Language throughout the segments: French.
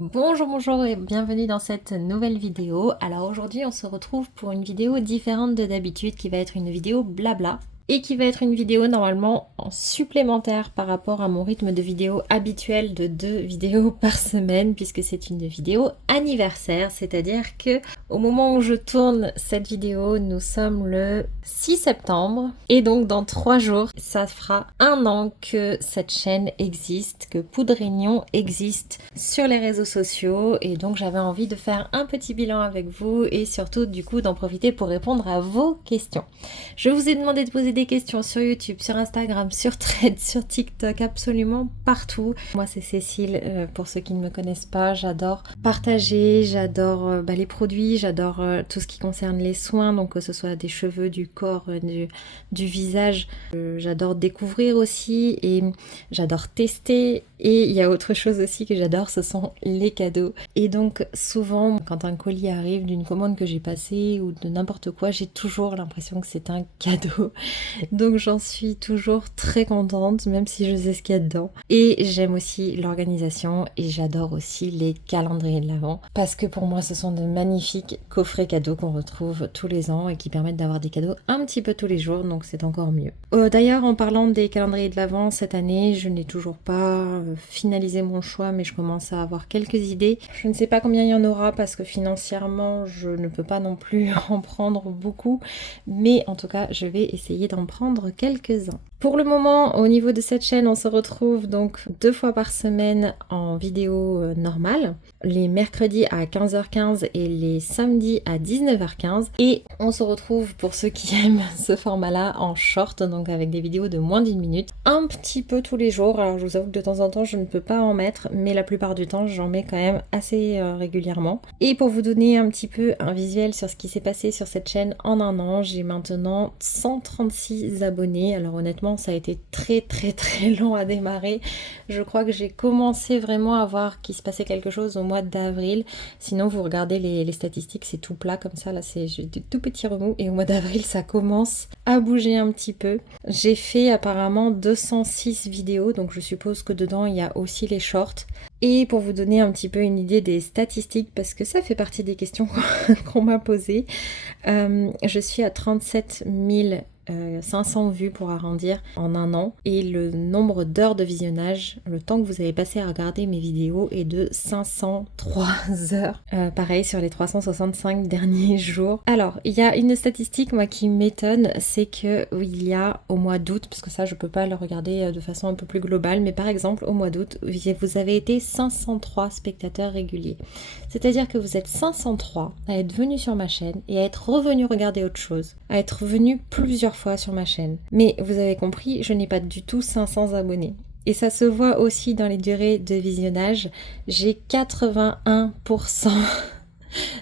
Bonjour et bienvenue dans cette nouvelle vidéo. Alors aujourd'hui on se retrouve pour une vidéo différente de d'habitude qui va être une vidéo blabla et qui va être une vidéo normalement en supplémentaire par rapport à mon rythme de vidéo habituel de 2 vidéos par semaine puisque c'est une vidéo anniversaire, c'est-à-dire que au moment où je tourne cette vidéo nous sommes le 6 septembre et donc dans 3 jours ça fera 1 an que cette chaîne existe, que Poudrignon existe sur les réseaux sociaux et donc j'avais envie de faire un petit bilan avec vous et surtout du coup d'en profiter pour répondre à vos questions. Je vous ai demandé de poser des questions sur YouTube, sur Instagram, sur Threads, sur TikTok, absolument partout. Moi c'est Cécile, pour ceux qui ne me connaissent pas, j'adore partager, j'adore les produits, j'adore tout ce qui concerne les soins, donc que ce soit des cheveux, du corps, du visage. J'adore découvrir aussi et j'adore tester. Et il y a autre chose aussi que j'adore, ce sont les cadeaux. Et donc souvent, quand un colis arrive d'une commande que j'ai passée ou de n'importe quoi, j'ai toujours l'impression que c'est un cadeau. Donc j'en suis toujours très contente, même si je sais ce qu'il y a dedans. Et j'aime aussi l'organisation et j'adore aussi les calendriers de l'Avent. Parce que pour moi, ce sont de magnifiques coffrets cadeaux qu'on retrouve tous les ans et qui permettent d'avoir des cadeaux un petit peu tous les jours, donc c'est encore mieux. D'ailleurs, en parlant des calendriers de l'Avent, cette année, je n'ai toujours pas finalisé mon choix, mais je commence à avoir quelques idées. Je ne sais pas combien il y en aura parce que financièrement, je ne peux pas non plus en prendre beaucoup, mais en tout cas, je vais essayer d'en prendre quelques-uns. Pour le moment, au niveau de cette chaîne, on se retrouve donc 2 fois par semaine en vidéo normale, les mercredis à 15h15 et les samedis à 19h15. Et on se retrouve, pour ceux qui aiment ce format-là, en short, donc avec des vidéos de moins d'1 minute, un petit peu tous les jours. Alors je vous avoue que de temps en temps, je ne peux pas en mettre, mais la plupart du temps, j'en mets quand même assez régulièrement. Et pour vous donner un petit peu un visuel sur ce qui s'est passé sur cette chaîne en 1 an, j'ai maintenant 136 abonnés. Alors honnêtement, ça a été très long à démarrer. Je crois que j'ai commencé vraiment à voir qu'il se passait quelque chose au mois d'avril. Sinon, vous regardez les statistiques, c'est tout plat comme ça. Là, j'ai des tout petits remous. Et au mois d'avril, ça commence à bouger un petit peu. J'ai fait apparemment 206 vidéos. Donc, je suppose que dedans, il y a aussi les shorts. Et pour vous donner un petit peu une idée des statistiques, parce que ça fait partie des questions qu'on m'a posées, je suis à 37 500 vues pour arrondir en 1 an et le nombre d'heures de visionnage, le temps que vous avez passé à regarder mes vidéos est de 503 heures, pareil sur les 365 derniers jours. Alors il y a une statistique moi qui m'étonne, c'est que il y a au mois d'août, parce que ça je peux pas le regarder de façon un peu plus globale, mais par exemple au mois d'août vous avez été 503 spectateurs réguliers, c'est-à-dire que vous êtes 503 à être venus sur ma chaîne et à être revenus regarder autre chose, à être venus plusieurs fois sur ma chaîne. Mais vous avez compris, je n'ai pas du tout 500 abonnés. Et ça se voit aussi dans les durées de visionnage. J'ai 81%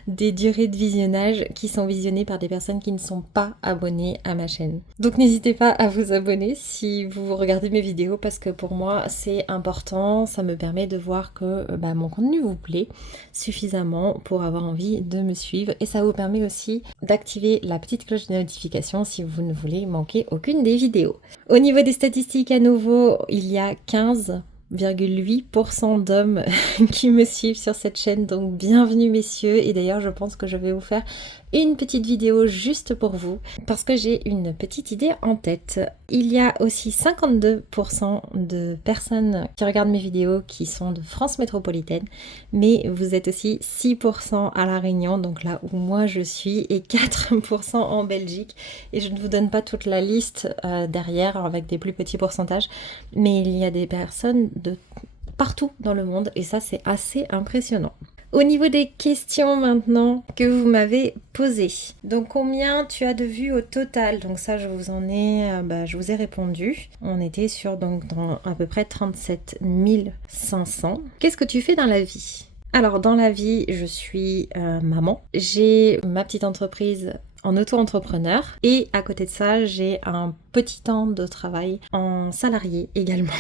des durées de visionnage qui sont visionnées par des personnes qui ne sont pas abonnées à ma chaîne. Donc n'hésitez pas à vous abonner si vous regardez mes vidéos parce que pour moi c'est important, ça me permet de voir que mon contenu vous plaît suffisamment pour avoir envie de me suivre et ça vous permet aussi d'activer la petite cloche de notification si vous ne voulez manquer aucune des vidéos. Au niveau des statistiques à nouveau, il y a 15,8% d'hommes qui me suivent sur cette chaîne, donc bienvenue messieurs, et d'ailleurs je pense que je vais vous faire une petite vidéo juste pour vous parce que j'ai une petite idée en tête. Il y a aussi 52% de personnes qui regardent mes vidéos qui sont de France métropolitaine, mais vous êtes aussi 6% à La Réunion, donc là où moi je suis, et 4% en Belgique, et je ne vous donne pas toute la liste derrière avec des plus petits pourcentages, mais il y a des personnes de partout dans le monde et ça c'est assez impressionnant. Au niveau des questions maintenant que vous m'avez posées, donc combien tu as de vues au total? Donc ça je vous ai répondu. On était sur donc dans à peu près 37 500. Qu'est-ce que tu fais dans la vie? Alors dans la vie je suis maman, j'ai ma petite entreprise en auto-entrepreneur et à côté de ça j'ai un petit temps de travail en salarié également.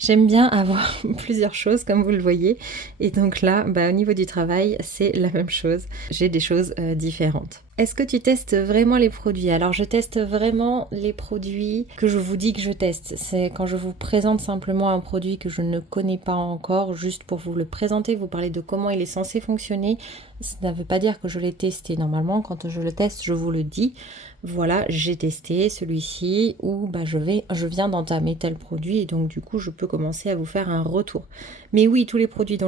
J'aime bien avoir plusieurs choses comme vous le voyez et donc là au niveau du travail c'est la même chose, j'ai des choses différentes. Est-ce que tu testes vraiment les produits? Alors je teste vraiment les produits que je vous dis que je teste. C'est quand je vous présente simplement un produit que je ne connais pas encore, juste pour vous le présenter, vous parler de comment il est censé fonctionner. Ça ne veut pas dire que je l'ai testé. Normalement, quand je le teste, je vous le dis. Voilà, j'ai testé celui-ci ou je viens d'entamer tel produit et donc du coup je peux commencer à vous faire un retour. Mais oui, tous les produits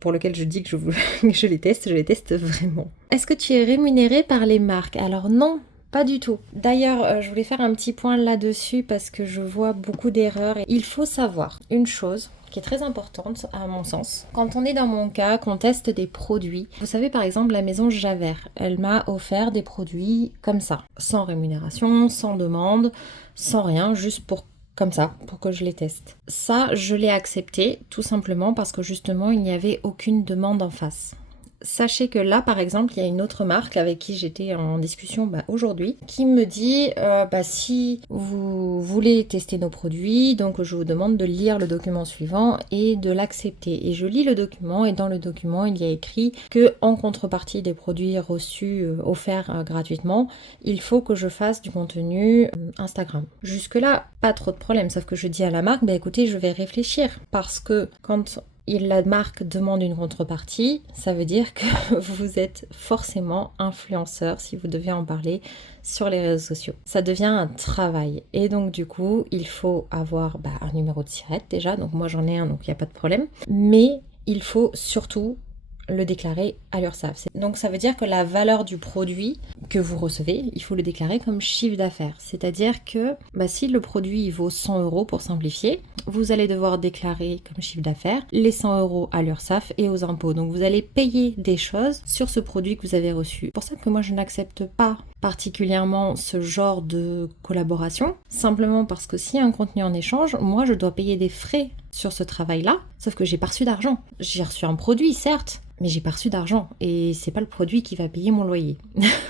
pour lesquels je dis que que je les teste vraiment. Est-ce que tu es rémunéré par les marques? Alors non, pas du tout. D'ailleurs, je voulais faire un petit point là-dessus parce que je vois beaucoup d'erreurs. Il faut savoir une chose qui est très importante à mon sens. Quand on est dans mon cas, qu'on teste des produits, vous savez par exemple la maison Javert, elle m'a offert des produits comme ça, sans rémunération, sans demande, sans rien, juste comme ça, pour que je les teste. Ça, je l'ai accepté tout simplement parce que justement, il n'y avait aucune demande en face. Sachez que là, par exemple, il y a une autre marque avec qui j'étais en discussion aujourd'hui qui me dit si vous voulez tester nos produits, donc je vous demande de lire le document suivant et de l'accepter. Et je lis le document et dans le document, il y a écrit que en contrepartie des produits reçus offerts gratuitement, il faut que je fasse du contenu Instagram. Jusque-là, pas trop de problème, sauf que je dis à la marque, écoutez, je vais réfléchir parce que quand la marque demande une contrepartie, ça veut dire que vous êtes forcément influenceur si vous devez en parler sur les réseaux sociaux. Ça devient un travail et donc du coup il faut avoir un numéro de SIRET déjà, donc moi j'en ai un donc il n'y a pas de problème, mais il faut surtout le déclarer à l'URSSAF. Donc ça veut dire que la valeur du produit que vous recevez, il faut le déclarer comme chiffre d'affaires. C'est-à-dire que si le produit vaut 100 € pour simplifier, vous allez devoir déclarer comme chiffre d'affaires les 100 € à l'URSSAF et aux impôts. Donc vous allez payer des choses sur ce produit que vous avez reçu. C'est pour ça que moi je n'accepte pas particulièrement ce genre de collaboration, simplement parce que s'il y a un contenu en échange, moi je dois payer des frais sur ce travail-là, sauf que j'ai pas reçu d'argent. J'ai reçu un produit, certes, mais j'ai pas reçu d'argent et c'est pas le produit qui va payer mon loyer.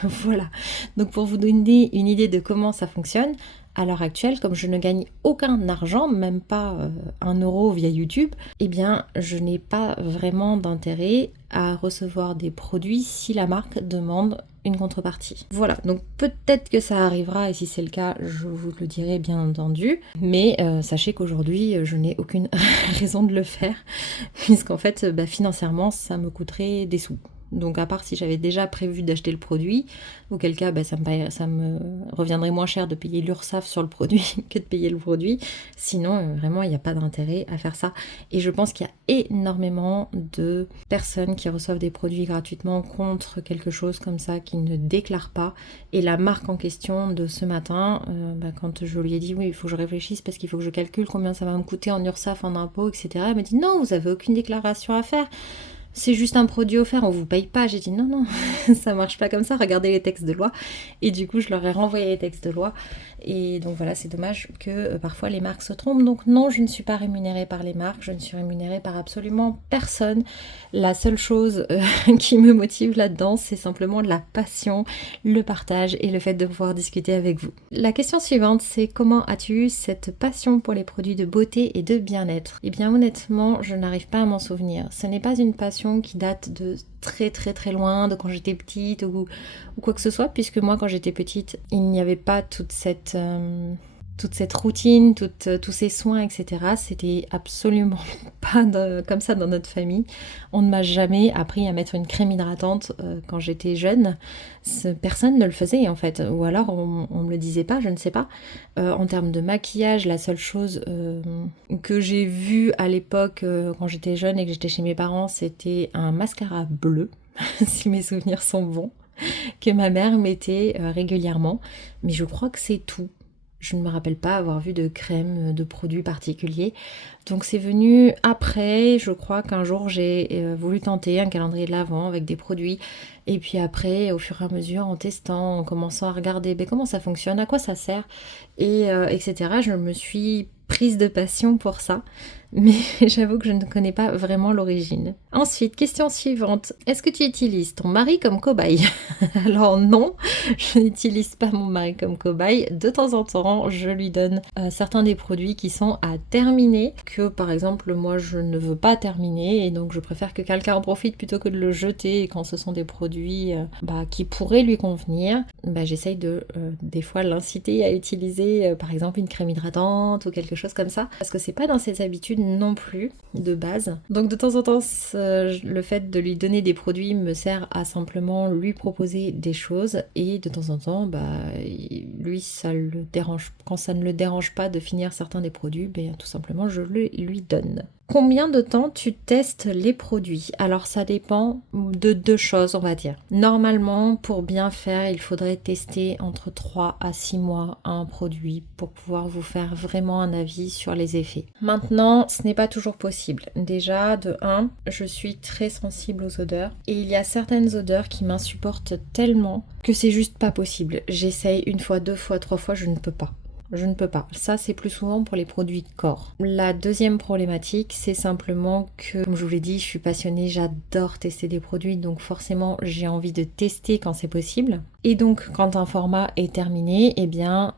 Voilà. Donc pour vous donner une idée de comment ça fonctionne, à l'heure actuelle, comme je ne gagne aucun argent, même pas 1 € via YouTube, eh bien je n'ai pas vraiment d'intérêt à recevoir des produits si la marque demande une contrepartie. Voilà, donc peut-être que ça arrivera et si c'est le cas, je vous le dirai bien entendu, mais sachez qu'aujourd'hui, je n'ai aucune raison de le faire, puisqu'en fait, financièrement, ça me coûterait des sous. Donc à part si j'avais déjà prévu d'acheter le produit, auquel cas ça me reviendrait moins cher de payer l'URSSAF sur le produit que de payer le produit. Sinon, vraiment, il n'y a pas d'intérêt à faire ça. Et je pense qu'il y a énormément de personnes qui reçoivent des produits gratuitement contre quelque chose comme ça, qui ne déclarent pas. Et la marque en question de ce matin, quand je lui ai dit oui, il faut que je réfléchisse parce qu'il faut que je calcule combien ça va me coûter en URSSAF, en impôts, etc. Elle m'a dit non, vous n'avez aucune déclaration à faire. C'est juste un produit offert, on vous paye pas. J'ai dit non, ça marche pas comme ça, regardez les textes de loi. Et du coup, je leur ai renvoyé les textes de loi. Et donc voilà, c'est dommage que parfois les marques se trompent. Donc non, je ne suis pas rémunérée par les marques, je ne suis rémunérée par absolument personne. La seule chose qui me motive là-dedans, c'est simplement la passion, le partage et le fait de pouvoir discuter avec vous. La question suivante, c'est comment as-tu eu cette passion pour les produits de beauté et de bien-être? Eh bien honnêtement, je n'arrive pas à m'en souvenir. Ce n'est pas une passion qui date de très très très loin, de quand j'étais petite ou quoi que ce soit, puisque moi quand j'étais petite, il n'y avait pas toute cette routine, tous ces soins, etc. C'était absolument pas comme ça dans notre famille. On ne m'a jamais appris à mettre une crème hydratante quand j'étais jeune. Personne ne le faisait en fait. Ou alors on me le disait pas, je ne sais pas. En termes de maquillage, la seule chose que j'ai vue à l'époque quand j'étais jeune et que j'étais chez mes parents, c'était un mascara bleu, si mes souvenirs sont bons, que ma mère mettait régulièrement. Mais je crois que c'est tout. Je ne me rappelle pas avoir vu de crème, de produits particuliers. Donc c'est venu après, je crois qu'un jour j'ai voulu tenter un calendrier de l'Avent avec des produits. Et puis après, au fur et à mesure, en testant, en commençant à regarder comment ça fonctionne, à quoi ça sert, etc. Je me suis prise de passion pour ça. mais j'avoue que je ne connais pas vraiment l'origine. Ensuite, question suivante. Est-ce que tu utilises ton mari comme cobaye? Alors non, je n'utilise pas mon mari comme cobaye. De temps en temps, je lui donne certains des produits qui sont à terminer, que par exemple moi je ne veux pas terminer, et donc je préfère que quelqu'un en profite plutôt que de le jeter. Et quand ce sont des produits qui pourraient lui convenir, j'essaye de des fois l'inciter à utiliser par exemple une crème hydratante ou quelque chose comme ça, parce que c'est pas dans ses habitudes non plus de base. Donc de temps en temps, le fait de lui donner des produits me sert à simplement lui proposer des choses, et de temps en temps, lui ça le dérange. Quand ça ne le dérange pas de finir certains des produits, tout simplement je le lui donne. Combien de temps tu testes les produits? Alors ça dépend de 2 choses, on va dire. Normalement, pour bien faire, il faudrait tester entre 3 à 6 mois un produit pour pouvoir vous faire vraiment un avis sur les effets. Maintenant, ce n'est pas toujours possible. Déjà, de 1, je suis très sensible aux odeurs, et il y a certaines odeurs qui m'insupportent tellement que c'est juste pas possible. J'essaye 1 fois, 2 fois, 3 fois, je ne peux pas. Je ne peux pas. Ça, c'est plus souvent pour les produits corps. La deuxième problématique, c'est simplement que, comme je vous l'ai dit, je suis passionnée, j'adore tester des produits, donc forcément, j'ai envie de tester quand c'est possible. Et donc, quand un format est terminé,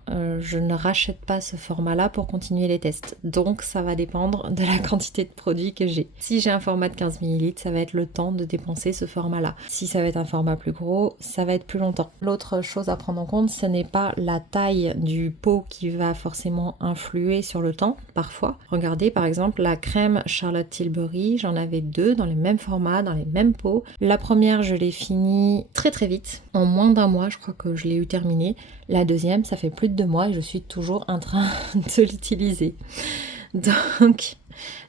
je ne rachète pas ce format-là pour continuer les tests. Donc, ça va dépendre de la quantité de produits que j'ai. Si j'ai un format de 15 ml, ça va être le temps de dépenser ce format-là. Si ça va être un format plus gros, ça va être plus longtemps. L'autre chose à prendre en compte, ce n'est pas la taille du pot qui va forcément influer sur le temps, parfois. Regardez, par exemple, la crème Charlotte Tilbury, j'en avais 2 dans les mêmes formats, dans les mêmes pots. La première, je l'ai finie très très vite, en moins d'1 mois, je crois que je l'ai eu terminée. La deuxième, ça fait plus de 2 mois et je suis toujours en train de l'utiliser. Donc,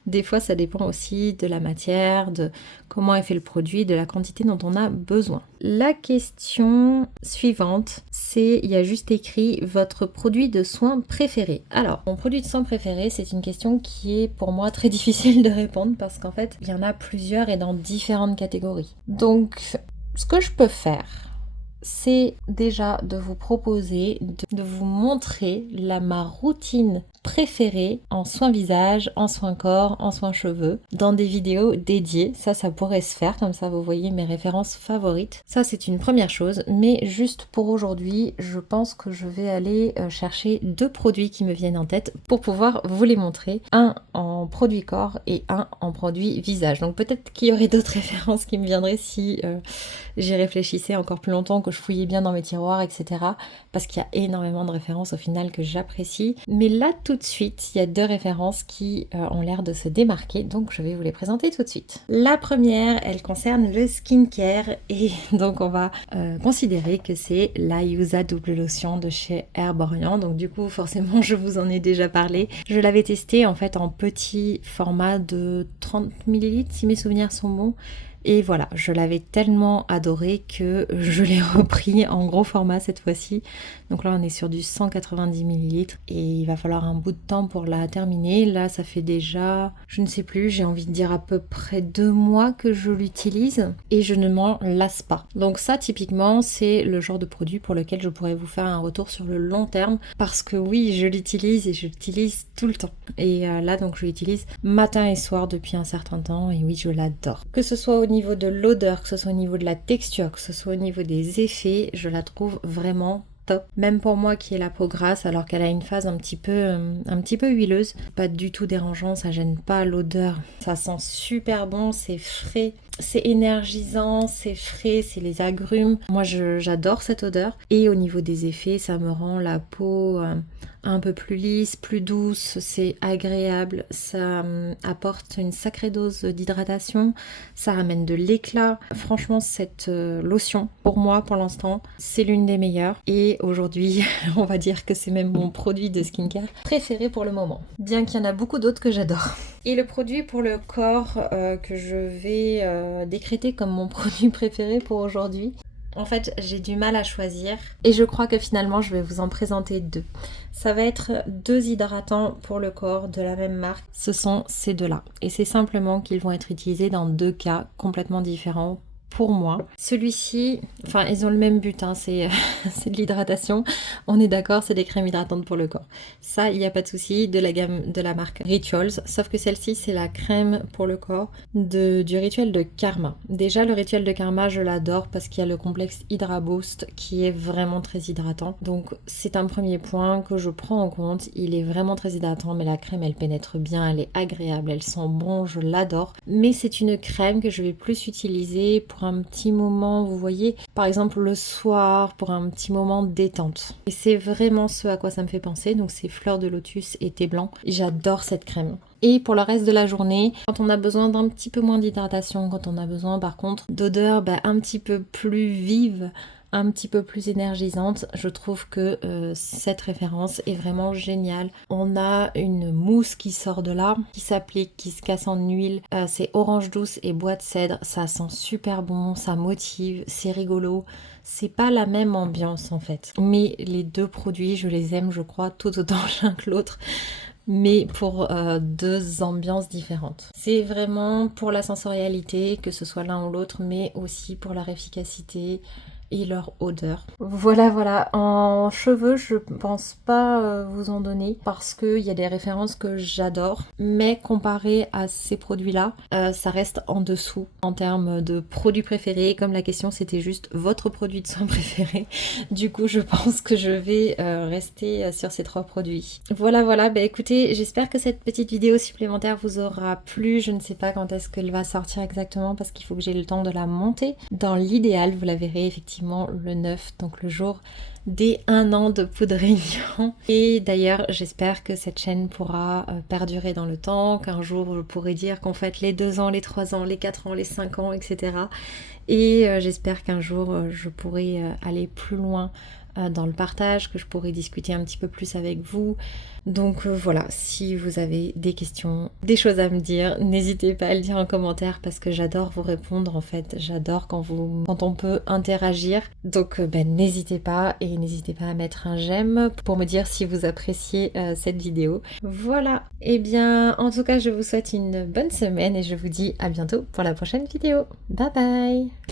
des fois, ça dépend aussi de la matière, de comment est fait le produit, de la quantité dont on a besoin. La question suivante, c'est, il y a juste écrit votre produit de soin préféré. Alors, mon produit de soin préféré, c'est une question qui est pour moi très difficile de répondre parce qu'en fait, il y en a plusieurs et dans différentes catégories. Donc, ce que je peux faire, c'est déjà de vous proposer, de vous montrer ma routine préférée en soins visage, en soins corps, en soins cheveux, dans des vidéos dédiées. Ça pourrait se faire, comme ça vous voyez mes références favorites. Ça c'est une première chose, mais juste pour aujourd'hui, je pense que je vais aller chercher 2 produits qui me viennent en tête pour pouvoir vous les montrer. Un en produit corps et un en produit visage. Donc peut-être qu'il y aurait d'autres références qui me viendraient si j'y réfléchissais encore plus longtemps, que je fouillais bien dans mes tiroirs, etc. Parce qu'il y a énormément de références au final que j'apprécie. Mais là, tout de suite, il y a 2 références qui ont l'air de se démarquer, donc je vais vous les présenter tout de suite. La première, elle concerne le skincare, et donc on va considérer que c'est la Yusa Double Lotion de chez Herborian. Donc du coup, forcément, je vous en ai déjà parlé. Je l'avais testé en fait en petit format de 30 ml, si mes souvenirs sont bons. Et voilà, je l'avais tellement adoré que je l'ai repris en gros format cette fois-ci. Donc là, on est sur du 190 ml et il va falloir un bout de temps pour la terminer. Là, ça fait déjà, je ne sais plus, j'ai envie de dire à peu près 2 mois que je l'utilise et je ne m'en lasse pas. Donc ça, typiquement, c'est le genre de produit pour lequel je pourrais vous faire un retour sur le long terme parce que oui, je l'utilise et je l'utilise tout le temps. Et là, donc, je l'utilise matin et soir depuis un certain temps et oui, je l'adore. Que ce soit au niveau de l'odeur, que ce soit au niveau de la texture, que ce soit au niveau des effets, je la trouve vraiment top. Même pour moi qui ai la peau grasse alors qu'elle a une phase un petit peu huileuse, pas du tout dérangeant, ça gêne pas l'odeur. Ça sent super bon, c'est frais, c'est énergisant, c'est frais, c'est les agrumes. Moi j'adore cette odeur. Et au niveau des effets, ça me rend la peau un peu plus lisse, plus douce, c'est agréable, ça apporte une sacrée dose d'hydratation, ça ramène de l'éclat. Franchement, cette lotion, pour moi, pour l'instant, c'est l'une des meilleures. Et aujourd'hui, on va dire que c'est même mon produit de skincare préféré pour le moment. Bien qu'il y en a beaucoup d'autres que j'adore. Et le produit pour le corps que je vais décréter comme mon produit préféré pour aujourd'hui, en fait, j'ai du mal à choisir et je crois que finalement, je vais vous en présenter 2. Ça va être 2 hydratants pour le corps de la même marque. Ce sont ces 2-là. Et c'est simplement qu'ils vont être utilisés dans 2 cas complètement différents pour moi. Celui-ci, enfin ils ont le même but, hein, c'est c'est de l'hydratation. On est d'accord, c'est des crèmes hydratantes pour le corps. Ça, il n'y a pas de souci, de la gamme de la marque Rituals. Sauf que celle-ci, c'est la crème pour le corps du rituel de Karma. Déjà, le rituel de Karma, je l'adore parce qu'il y a le complexe Hydra Boost qui est vraiment très hydratant. Donc c'est un premier point que je prends en compte. Il est vraiment très hydratant, mais la crème, elle pénètre bien, elle est agréable, elle sent bon, je l'adore. Mais c'est une crème que je vais plus utiliser pour un petit moment, vous voyez, par exemple le soir, pour un petit moment de détente. Et c'est vraiment ce à quoi ça me fait penser, donc c'est fleur de lotus et thé blanc. J'adore cette crème. Et pour le reste de la journée, quand on a besoin d'un petit peu moins d'hydratation, quand on a besoin par contre d'odeurs un petit peu plus vives, un petit peu plus énergisante, je trouve que cette référence est vraiment géniale. On a une mousse qui sort de là, qui s'applique, qui se casse en huile. C'est orange douce et bois de cèdre, ça sent super bon, ça motive, c'est rigolo. C'est pas la même ambiance en fait. Mais les deux produits, je les aime, je crois, tout autant l'un que l'autre, mais pour deux ambiances différentes. C'est vraiment pour la sensorialité, que ce soit l'un ou l'autre, mais aussi pour leur efficacité et leur odeur. Voilà, en cheveux je pense pas vous en donner parce qu'il y a des références que j'adore, mais comparé à ces produits là, ça reste en dessous en termes de produits préférés. Comme la question c'était juste votre produit de soin préféré, du coup je pense que je vais rester sur ces trois produits. Voilà, écoutez, j'espère que cette petite vidéo supplémentaire vous aura plu. Je ne sais pas quand est-ce qu'elle va sortir exactement parce qu'il faut que j'ai le temps de la monter. Dans l'idéal, vous la verrez effectivement le 9, donc le jour des 1 an de Poudre Réunion. Et d'ailleurs, j'espère que cette chaîne pourra perdurer dans le temps, qu'un jour je pourrai dire qu'on fête les 2 ans, les 3 ans, les 4 ans, les 5 ans, etc. Et j'espère qu'un jour je pourrai aller plus loin dans le partage, que je pourrai discuter un petit peu plus avec vous. Donc voilà, si vous avez des questions, des choses à me dire, n'hésitez pas à le dire en commentaire parce que j'adore vous répondre en fait. J'adore quand on peut interagir. Donc n'hésitez pas et n'hésitez pas à mettre un j'aime pour me dire si vous appréciez cette vidéo. Voilà, et bien en tout cas je vous souhaite une bonne semaine et je vous dis à bientôt pour la prochaine vidéo. Bye bye!